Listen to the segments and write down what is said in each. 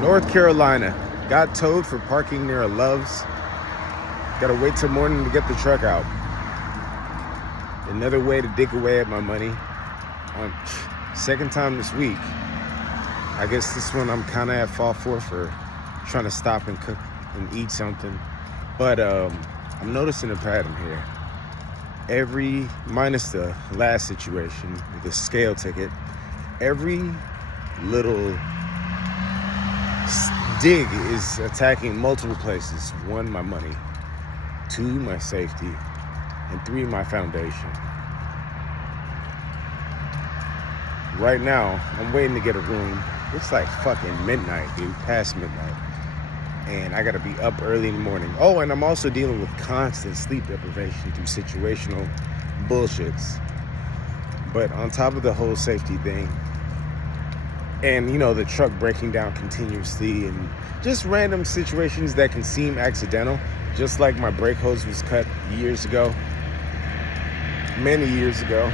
North Carolina. Got towed for parking near a Love's. Gotta wait till morning to get the truck out. Another way to dig away at my money. Second time this week. I guess this one I'm kind of at fault for trying to stop and cook and eat something. But I'm noticing a pattern here. Minus the last situation, the scale ticket, every little dig is attacking multiple places. 1, my money. 2, my safety. And 3, my foundation. Right now, I'm waiting to get a room. It's like fucking midnight, dude, past midnight. And I gotta be up early in the morning. Oh, and I'm also dealing with constant sleep deprivation through situational bullshits. But on top of the whole safety thing, and the truck breaking down continuously, and just random situations that can seem accidental, just like my brake hose was cut years ago, many years ago.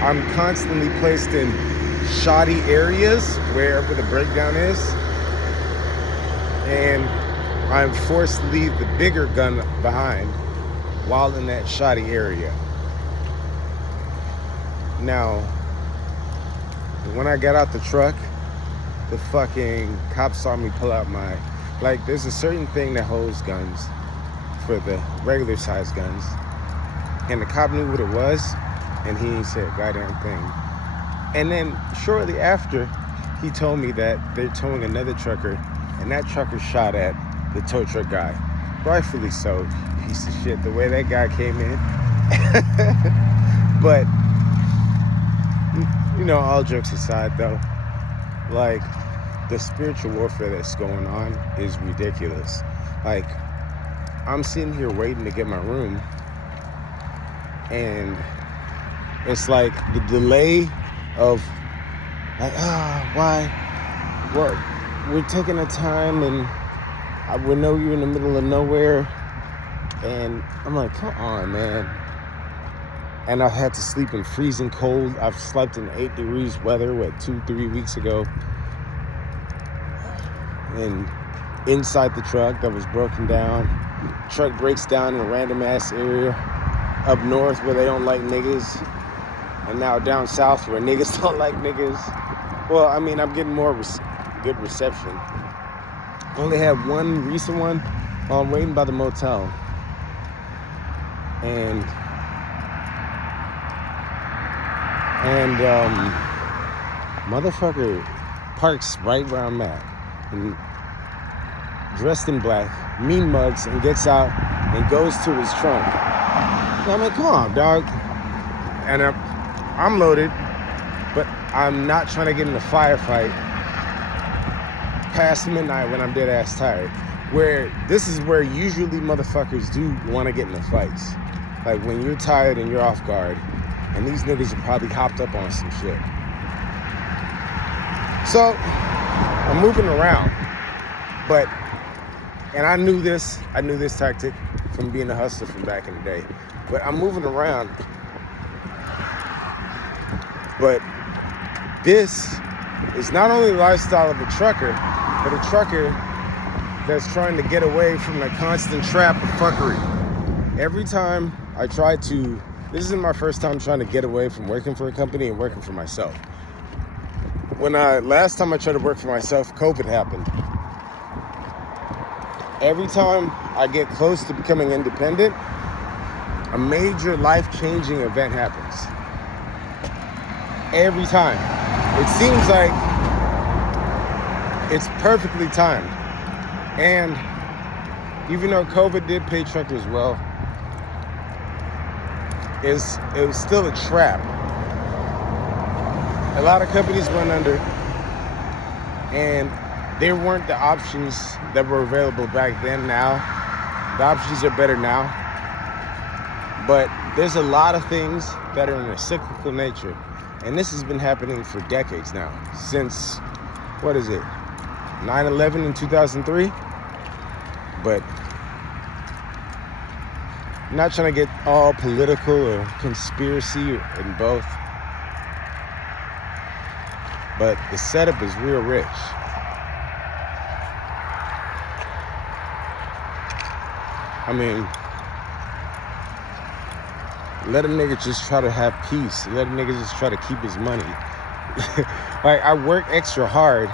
I'm constantly placed in shoddy areas wherever the breakdown is, and I'm forced to leave the bigger gun behind while in that shoddy area. Now, when I got out the truck, the fucking cops saw me pull out there's a certain thing that holds guns for the regular size guns, and the cop knew what it was, and he ain't said a goddamn thing. And then shortly after, he told me that they're towing another trucker, and that trucker shot at the tow truck guy. Rightfully so, piece of shit, the way that guy came in. But, all jokes aside though, the spiritual warfare that's going on is ridiculous. I'm sitting here waiting to get my room, and it's like the delay of why? What? We're taking our time, and we know you're in the middle of nowhere, and I'm like, come on, man. And I've had to sleep in freezing cold. I've slept in 8 degrees weather, 2-3 weeks ago, and inside the truck that was broken down. Truck breaks down in a random ass area up north where they don't like niggas, and now down south where niggas don't like niggas. Well, I mean, I'm getting more good reception. Only had one recent one while I'm waiting by the motel, and motherfucker parks right where I'm at, and dressed in black, mean mugs, and gets out and goes to his trunk. And I'm like, come on, dog. And I'm loaded, but I'm not trying to get in a firefight past midnight when I'm dead ass tired. This is where usually motherfuckers do want to get in the fights. Like when you're tired and you're off guard, and these niggas are probably hopped up on some shit. So I'm moving around, and I knew this tactic from being a hustler from back in the day. But I'm moving around. But this is not only the lifestyle of a trucker, but a trucker that's trying to get away from the constant trap of fuckery. Every time I try to, this isn't my first time trying to get away from working for a company and working for myself. Last time I tried to work for myself, COVID happened. Every time I get close to becoming independent, a major life-changing event happens. Every time. It seems like it's perfectly timed. And even though COVID did pay truckers well, it was still a trap. A lot of companies went under, and there weren't the options that were available back then. Now, the options are better now. But there's a lot of things that are in a cyclical nature. And this has been happening for decades now. Since, 9/11 in 2003? But I'm not trying to get all political or conspiracy in both. but the setup is real rich. I mean, let a nigga just try to have peace. Let a nigga just try to keep his money. Like, I work extra hard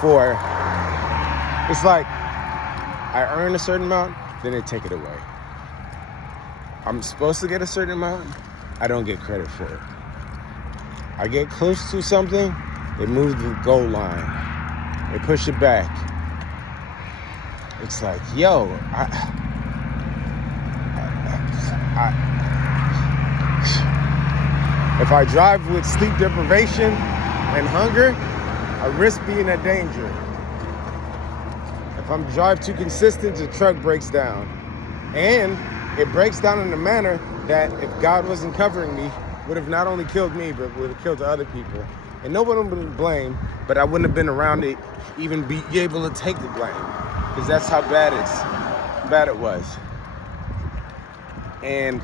for, it's like, I earn a certain amount, then they take it away. I'm supposed to get a certain amount, I don't get credit for it. I get close to something, they move the goal line. They push it back. It's like, yo, if I drive with sleep deprivation and hunger, I risk being a danger. If I'm drive too consistent, the truck breaks down. And it breaks down in a manner that if God wasn't covering me, would have not only killed me, but would have killed the other people. And no one would have blamed, but I wouldn't have been around it, even be able to take the blame. Because that's how bad it was. And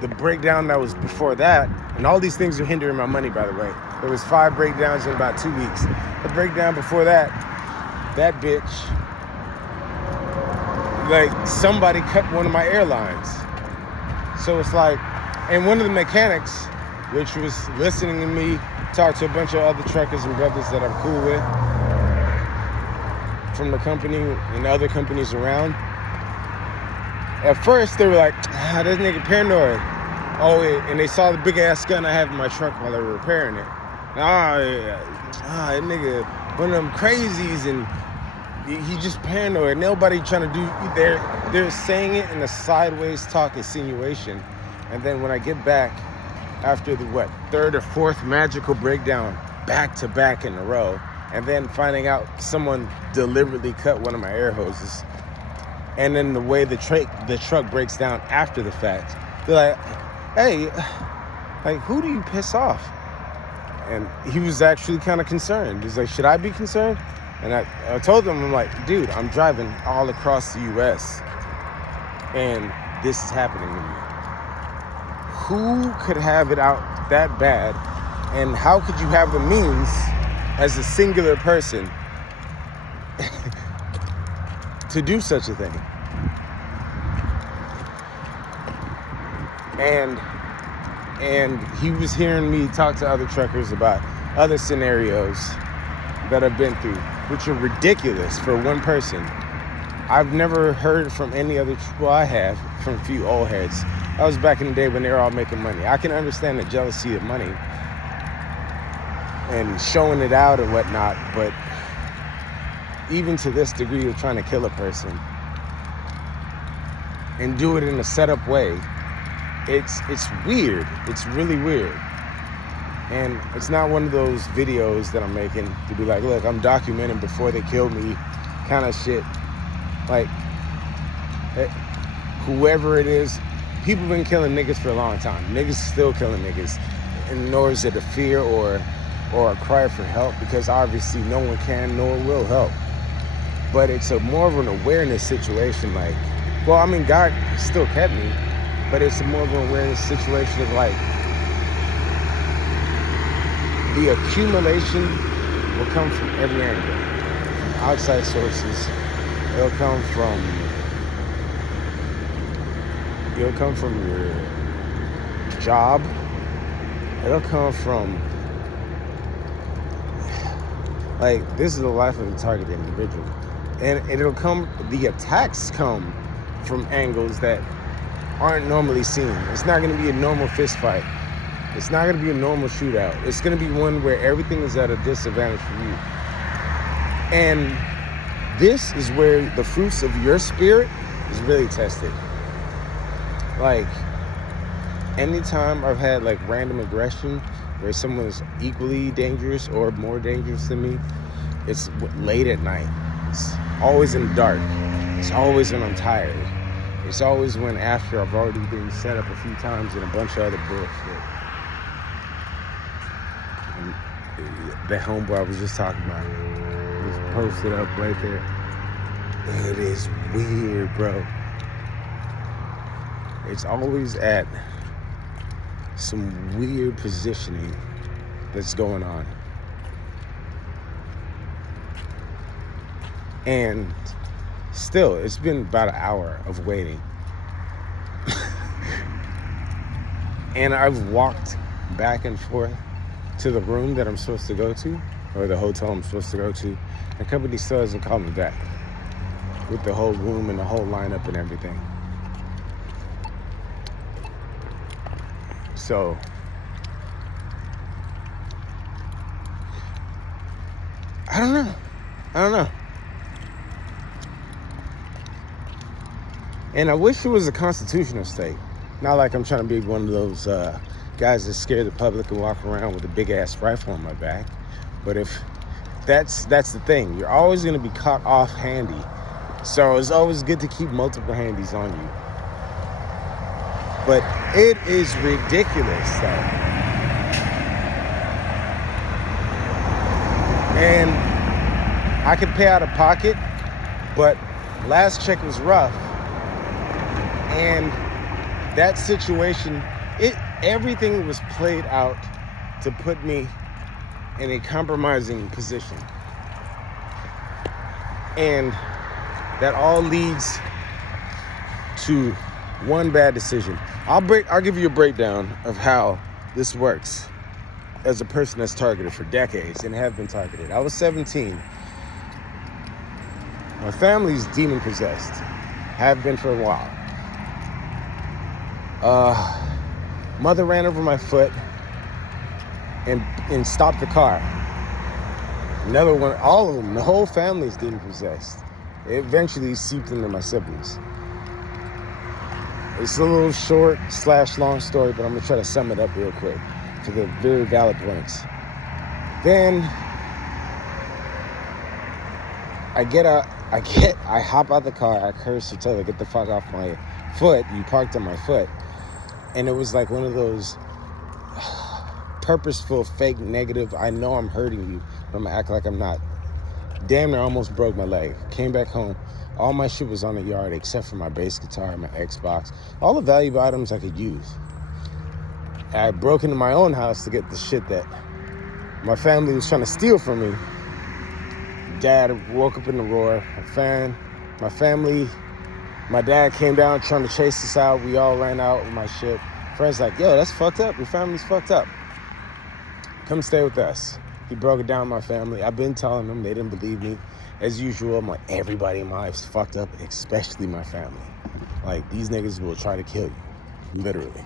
the breakdown that was before that, and all these things are hindering my money, by the way. There was 5 breakdowns in about 2 weeks. The breakdown before that, that bitch, like, somebody cut one of my airlines. So it's like, and one of the mechanics, which was listening to me talk to a bunch of other truckers and brothers that I'm cool with from the company and other companies around. At first, they were like, this nigga paranoid. Oh, and they saw the big ass gun I have in my truck while they were repairing it. That nigga, one of them crazies, and he just paranoid. Nobody trying to do, they're saying it in a sideways talk insinuation. And then when I get back after the, 3rd or 4th magical breakdown back to back in a row, and then finding out someone deliberately cut one of my air hoses, and then the way the truck breaks down after the fact, they're like, hey, like, who do you piss off? And he was actually kind of concerned. He's like, should I be concerned? And I told him, I'm like, dude, I'm driving all across the U.S. and this is happening to me. Who could have it out that bad? And how could you have the means as a singular person to do such a thing? And he was hearing me talk to other truckers about other scenarios that I've been through, which are ridiculous for one person. I've never heard from any other, well, I have, from a few old heads. That was back in the day when they were all making money. I can understand the jealousy of money and showing it out and whatnot, but even to this degree of trying to kill a person and do it in a set up way, it's weird. It's really weird. And it's not one of those videos that I'm making to be like, look, I'm documenting before they kill me kind of shit. Like, whoever it is, people have been killing niggas for a long time. Niggas still killing niggas. And nor is it a fear or a cry for help, because obviously no one can nor will help. But it's a more of an awareness situation. Like, well, I mean, God still kept me, but it's a more of an awareness situation of like, the accumulation will come from every angle. From outside sources. It'll come from your job. It'll come from, like, this is the life of a targeted individual. And the attacks come from angles that aren't normally seen. It's not gonna be a normal fist fight. It's not gonna be a normal shootout. It's gonna be one where everything is at a disadvantage for you. And this is where the fruits of your spirit is really tested. Like, anytime I've had like random aggression where someone is equally dangerous or more dangerous than me, it's late at night. It's always in the dark. It's always when I'm tired. It's always when after I've already been set up a few times and a bunch of other bullshit. And that homeboy I was just talking about was posted up right there. It is weird, bro. It's always at some weird positioning that's going on. And still, it's been about an hour of waiting. And I've walked back and forth to the room that I'm supposed to go to, or the hotel I'm supposed to go to. The company still hasn't called me back with the whole room and the whole lineup and everything. So, I don't know. And I wish it was a constitutional state. Not like I'm trying to be one of those guys that scare the public and walk around with a big ass rifle on my back. But if that's the thing, you're always going to be caught off handy. So it's always good to keep multiple handies on you. But it is ridiculous, though. And I could pay out of pocket, but last check was rough. And that situation, everything was played out to put me in a compromising position. And that all leads to one bad decision. I'll give you a breakdown of how this works as a person that's targeted for decades and have been targeted. I was 17. My family's demon possessed. Have been for a while. Mother ran over my foot and stopped the car. Another one, all of them, the whole family's demon possessed. It eventually seeped into my siblings. It's a little short / long story, but I'm gonna try to sum it up real quick to the very valid points. Then I hop out the car, I curse her, tell her, get the fuck off my foot. You parked on my foot. And it was like one of those purposeful, fake, negative, I know I'm hurting you, but I'm gonna act like I'm not. Damn near almost broke my leg. Came back home. All my shit was on the yard except for my bass guitar, my Xbox, all the valuable items I could use. I broke into my own house to get the shit that my family was trying to steal from me. Dad woke up in the roar. My family, my dad came down trying to chase us out. We all ran out with my shit. Friends like, yo, that's fucked up. Your family's fucked up. Come stay with us. He broke it down with my family. I've been telling them. They didn't believe me. As usual, I'm like, everybody in my life's fucked up, especially my family. Like, these niggas will try to kill you. Literally.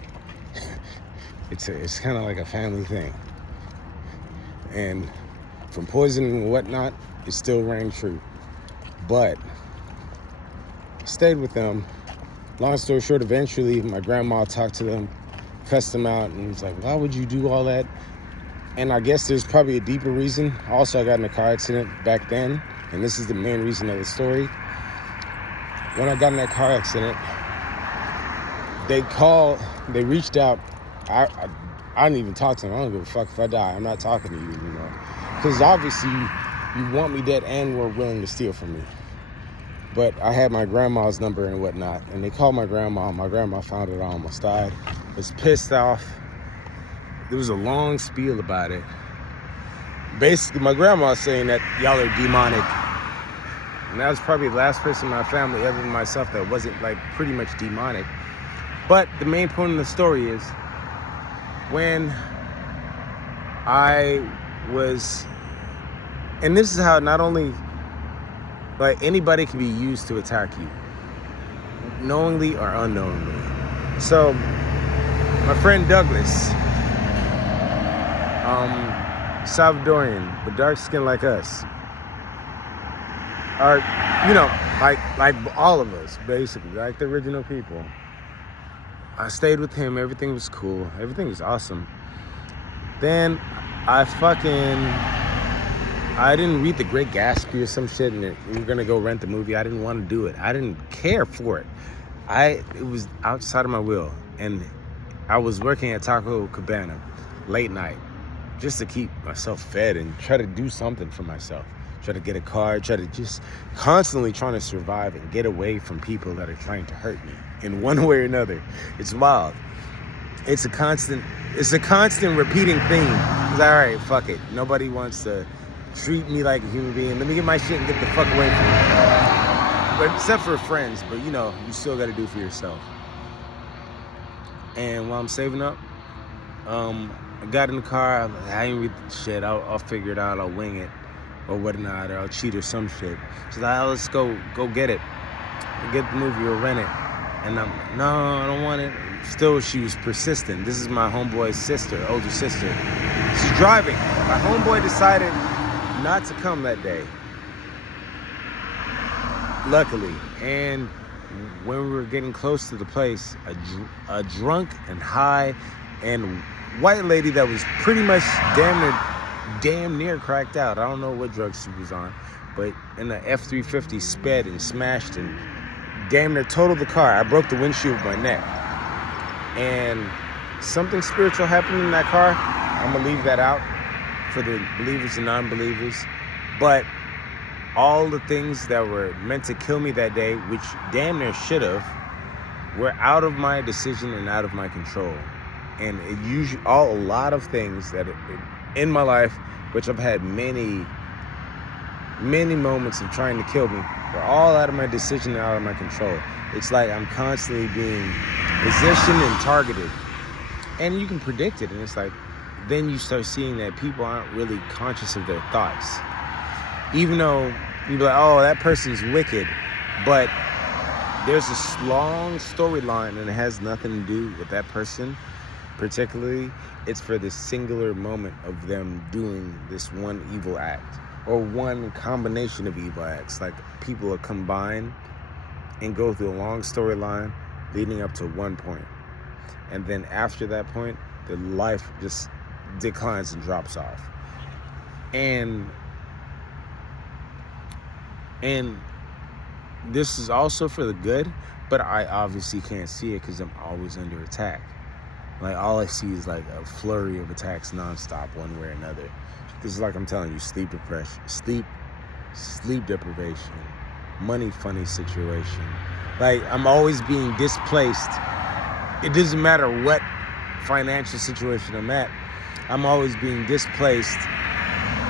It's kind of like a family thing. And from poisoning and whatnot, it still rang true. But stayed with them. Long story short, eventually my grandma talked to them, cussed them out, and was like, why would you do all that? And I guess there's probably a deeper reason. Also, I got in a car accident back then, and this is the main reason of the story. When I got in that car accident, they reached out. I didn't even talk to them. I don't give a fuck if I die. I'm not talking to you anymore. Because obviously you want me dead and were willing to steal from me. But I had my grandma's number and whatnot, and they called my grandma. My grandma found out I almost died. Was pissed off. There was a long spiel about it. Basically, my grandma was saying that y'all are demonic. And that was probably the last person in my family, other than myself, that wasn't like pretty much demonic. But the main point of the story is when I was, and this is how not only like anybody can be used to attack you, knowingly or unknowingly. So my friend Douglas, Salvadorian, but dark skin like us, are, you know, like all of us, basically, like the original people. I stayed with him. Everything was cool. Everything was awesome. Then I didn't read The Great Gatsby or some shit, and we were gonna go rent the movie. I didn't want to do it. I didn't care for it. It was outside of my will, and I was working at Taco Cabana late night just to keep myself fed and try to do something for myself. Try to get a car, try to just constantly trying to survive and get away from people that are trying to hurt me in one way or another. It's wild. it's a constant repeating theme. It's like, all right, fuck it. Nobody wants to treat me like a human being. Let me get my shit and get the fuck away from me. But except for friends, but you know, you still gotta do for yourself. And while I'm saving up, I got in the car. I'm like, I ain't read the shit. I'll figure it out. I'll wing it or whatnot, or I'll cheat or some shit. She's like, oh, let's go get it. Get the movie or rent it. And I'm like, no, I don't want it. Still, she was persistent. This is my homeboy's sister, older sister. She's driving. My homeboy decided not to come that day. Luckily. And when we were getting close to the place, a drunk and high and white lady that was pretty much damn near cracked out. I don't know what drugs she was on, but in the F-350 sped and smashed and damn near totaled the car. I broke the windshield with my neck. And something spiritual happened in that car. I'm gonna leave that out for the believers and non-believers. But all the things that were meant to kill me that day, which damn near should have, were out of my decision and out of my control. And it usually a lot of things that in my life, which I've had many moments of trying to kill me, were all out of my decision and out of my control. It's like I'm constantly being positioned and targeted. And you can predict it. And it's like, then you start seeing that people aren't really conscious of their thoughts. Even though you'd be like, oh, that person's wicked. But there's a long storyline and it has nothing to do with that person particularly. It's for this singular moment of them doing this one evil act or one combination of evil acts. Like people are combined and go through a long storyline leading up to one point. And then after that point, the life just declines and drops off. And this is also for the good, but I obviously can't see it because I'm always under attack. Like all I see is like a flurry of attacks nonstop, one way or another. This is like I'm telling you, sleep deprivation, money funny situation. Like I'm always being displaced. It doesn't matter what financial situation I'm at. I'm always being displaced.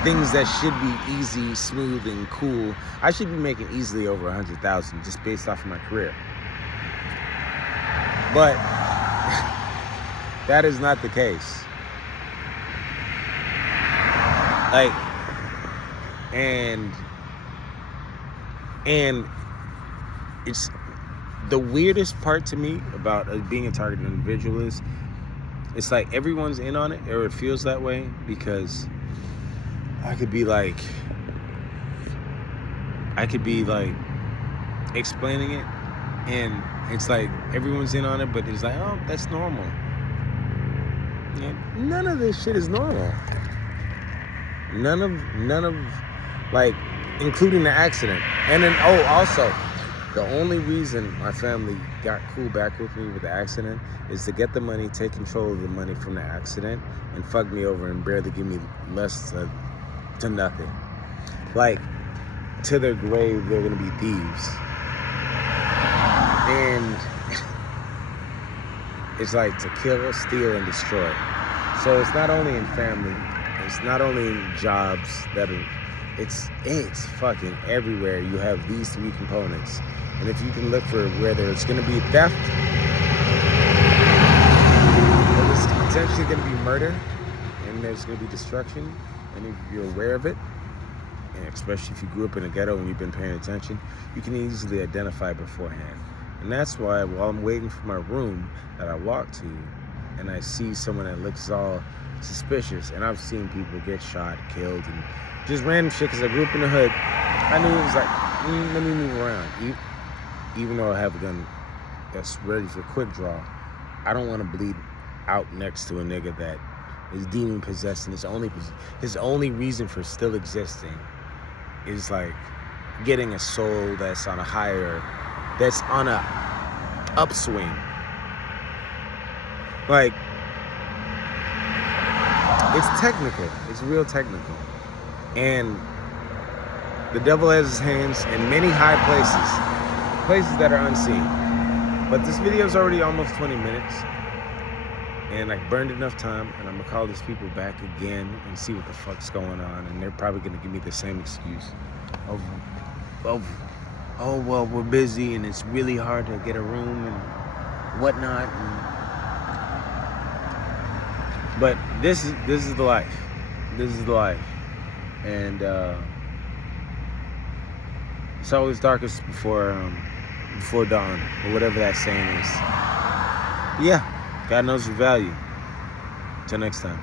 Things that should be easy, smooth, and cool. I should be making easily over 100,000 just based off of my career. But that is not the case. Like, and it's the weirdest part to me about being a targeted individual is it's like everyone's in on it, or it feels that way, because I could be like explaining it, and it's like everyone's in on it, but it's like, oh, that's normal. Yeah, none of this shit is normal. None of like, including the accident. And then, also, the only reason my family got cool back with me with the accident is to get the money, take control of the money from the accident, and fuck me over and barely give me less to nothing. Like, to their grave, they're gonna be thieves. And it's like to kill, steal, and destroy. So it's not only in family, it's not only in jobs that are, it's fucking everywhere. You have these three components. And if you can look for where there's gonna be theft, there's potentially gonna be murder, and there's gonna be destruction, and if you're aware of it, and especially if you grew up in a ghetto and you've been paying attention, you can easily identify beforehand. And that's why while I'm waiting for my room that I walk to, and I see someone that looks all suspicious, and I've seen people get shot, killed, and just random shit, because I grew up in the hood, I knew it was like, let me move around. Even though I have a gun that's ready for quick draw, I don't want to bleed out next to a nigga that is demon possessed, and his only reason for still existing is like getting a soul that's on a upswing. Like, it's technical. It's real technical. And the devil has his hands in many high places that are unseen. But this video is already almost 20 minutes. And I burned enough time, and I'm gonna call these people back again and see what the fuck's going on. And they're probably gonna give me the same excuse of, oh well, we're busy and it's really hard to get a room and whatnot. But this is the life. This is the life, and it's always darkest before dawn, or whatever that saying is. Yeah, God knows your value. Till next time.